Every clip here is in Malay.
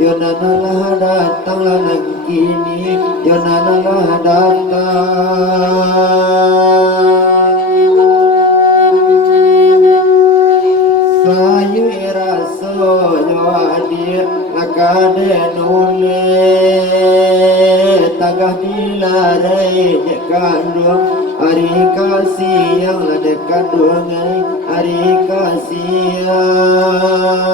Yonanalah datanglah kini, Yonanalah datang. Sayu iraso yoadir lakade nule, tagah dilarai kandung, hari kasih yang ada kandungai, hari kasih yang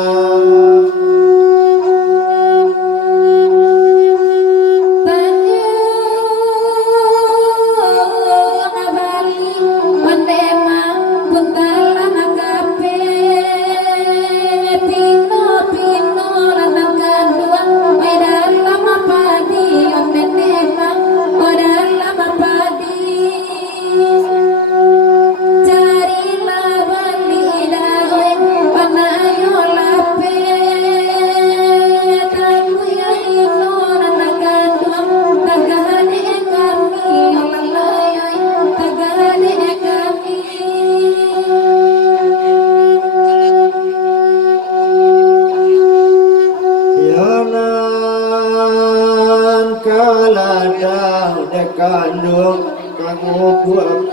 kandung kamu buat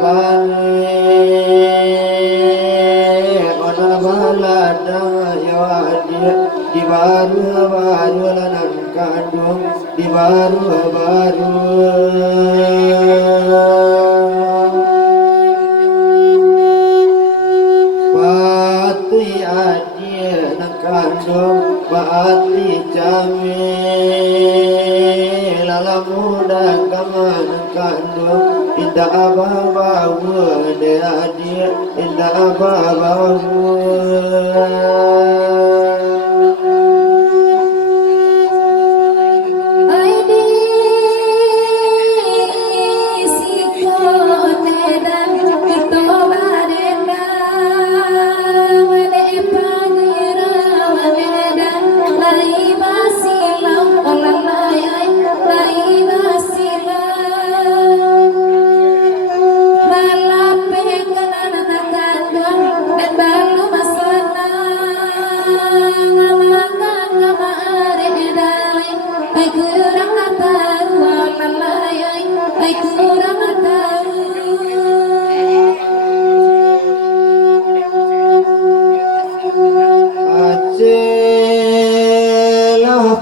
mana balada ya dia di baru lanan kandung di baru pati adia nang kandung pati jamil ala muda kaman kandung indah abawa dia indah abawa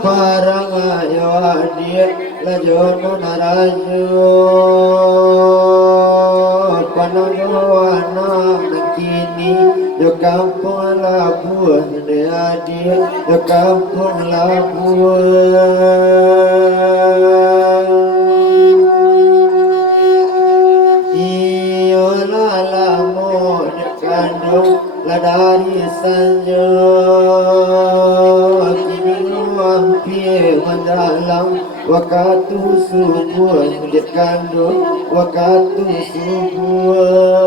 parang ayo adik lajono narajo panowana nakini yo kampung labuan de adik yo kampung labuan iyo lalamo kandung ladari sanjo mendalam waktu subuh di kandung waktu subuh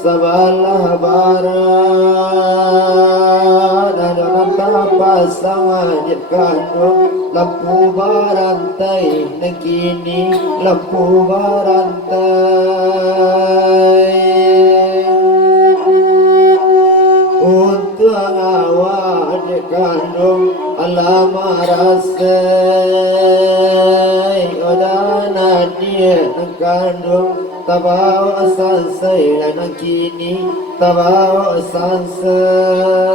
sabalah barat ada pasangan kandung lampu barantai negini lampu barantai marasai odana dia kandung tabawa sansai lanang kini tabawa sansai